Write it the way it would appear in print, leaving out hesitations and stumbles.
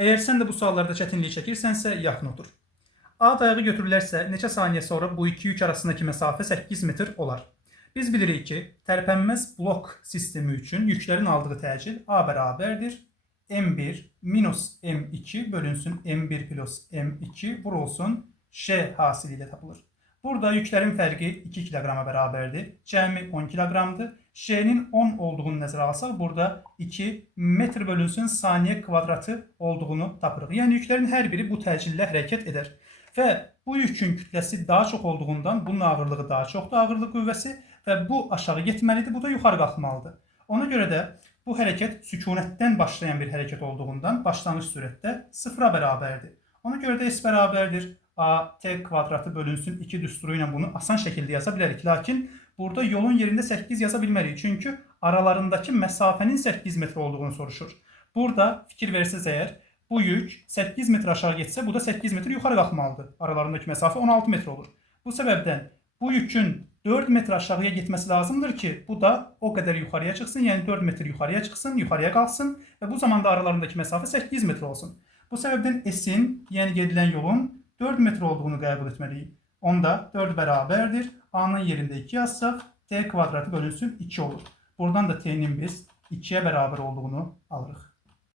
Eğer sən də bu suallarda çətinlik çəkirsənsə, yaxın otur. A dayağı götürülərsə, neçə saniyə sonra bu iki yük arasındakı məsafə 8 metr olar. Biz bilirik ki, tərpənməz blok sistemi üçün yüklərin aldığı təcil A bərabərdir. M1 minus M2 bölünsün M1 plus M2 vurulsun Ş hasili ilə tapılır. Burada yüklərin fərqi 2 kiloqrama bərabərdir. Cəmi 10 kiloqramdır. Ş'nin 10 olduğunu nəzərə alsaq, burada 2 metr bölünsün saniyə kvadratı olduğunu tapırıq. Yəni yüklərin hər biri bu təcillə hərəkət edər. Və bu yükün kütləsi daha çox olduğundan bunun ağırlığı daha çoxdur, ağırlıq qüvvəsi və bu aşağı getməlidir, bu da yuxarı qalxmalıdır. Ona görə də bu hərəkət sükunətdən başlayan bir hərəkət olduğundan başlanış sürətdə sıfıra bərabərdir. Ona görə də S bərabərdir AT kvadratı bölünsün 2 düsturu ilə bunu asan şəkildə yaza bilərik. Lakin burada yolun yerində 8 yaza bilmərik. Çünki aralarındakı məsafənin 8 metr olduğunu soruşur. Burada fikir versəz əgər, bu yük 8 metr aşağı getsə, bu da 8 metr yuxarı qalxmalıdır. Aralarındakı məsafə 16 metr olur. Bu səbəbdən bu yükün 4 metr aşağıya getməsi lazımdır ki, bu da o qədər yuxarıya çıxsın, yəni 4 metr yuxarıya çıxsın, yuxarıya qalxsın və bu zamanda aralarındakı məsafə 8 metr olsun. Bu səbəbdən S-in, yəni gedilən yolun 4 metr olduğunu qəbul etməliyik. Onda 4 bərabərdir. A-nın yerində 2 yazsaq, T kvadratı bölünsün 2 olur. Buradan da T'nin biz 2-yə bərabər olduğunu alırıq.